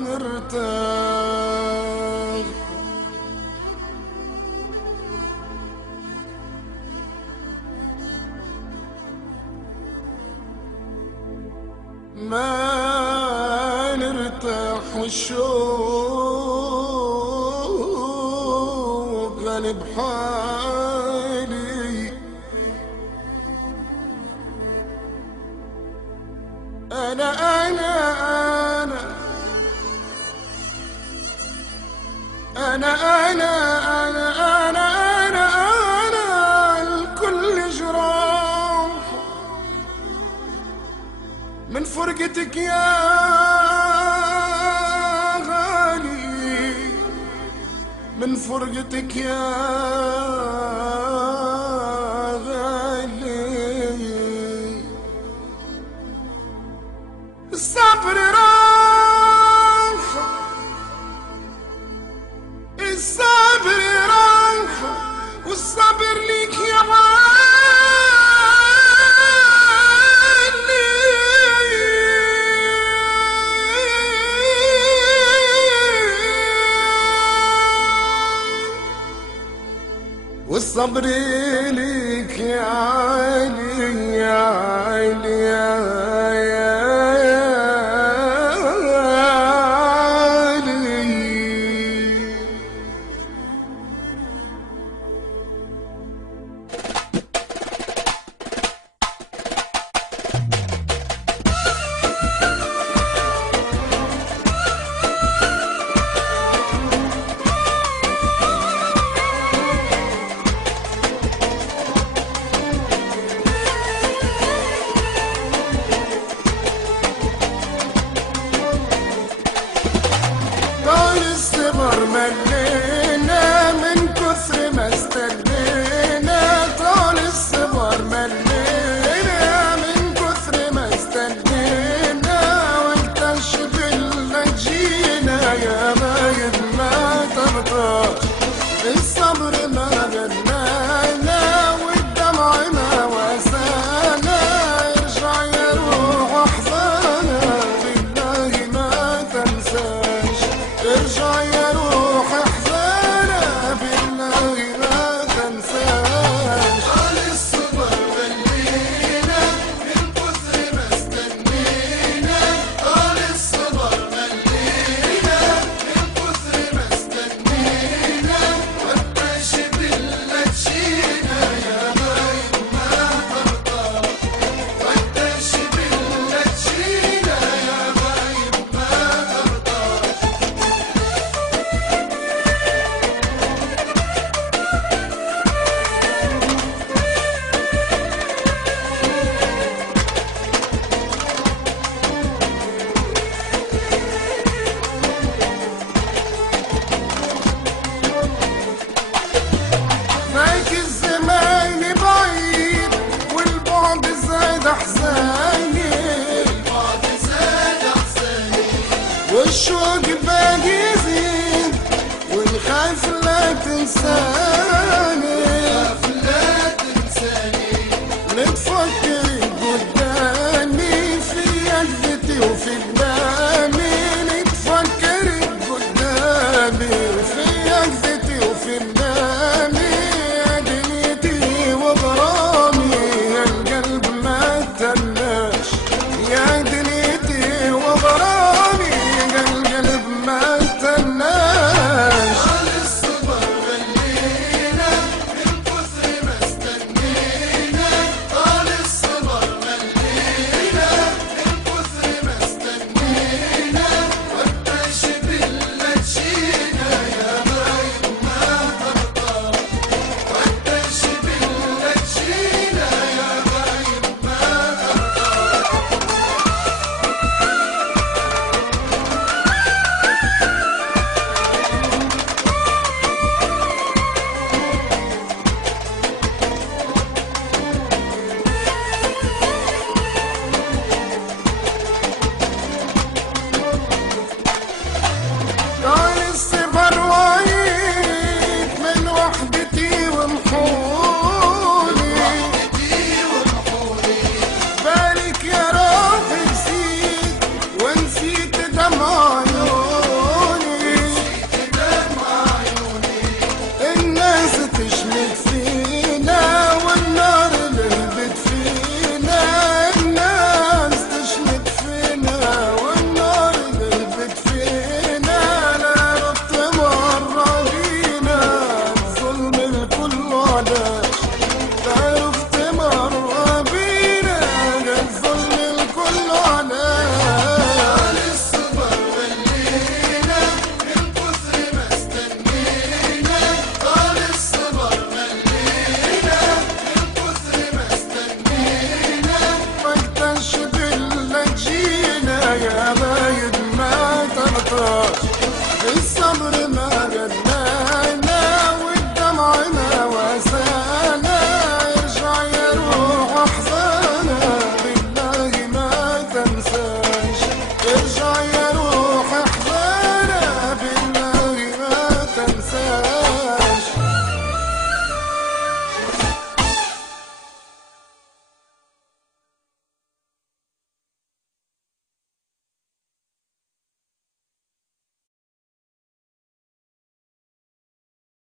نرتاح. ما نرتاح والشوق غالب حالي. أنا الكل جراح من فرقتك يا غالي، من فرقتك يا غالي. الصبر راح، الصبر راح، والصبر ليك يا غالي. والصبر ليك يا عالي يا عالي يا ملينا من كثر ما استنينا. طال الصبر ملينا من كثر ما استنينا. والكشف اللي جينا يا بايد ما ترضاش. الصبر ما غنانا والدمع ما واسانا. ارجع يا روح احزانا بالله ما تنساش. ارجع يا روح احزانا بالله ما تنساش. طال الصبر ملينا من كثر ما استنينا. طال الصبر ملينا من كثر ما استنينا. والكشف اللي تشينا يا غايب ما ترضاش. والكشف اللي تشينا يا غايب ما ترضاش. معك الزمان بعيد والبعد زاد احزاني. البعد زاد احزاني والشوق باقي يزيد. ونخاف لا تنساني.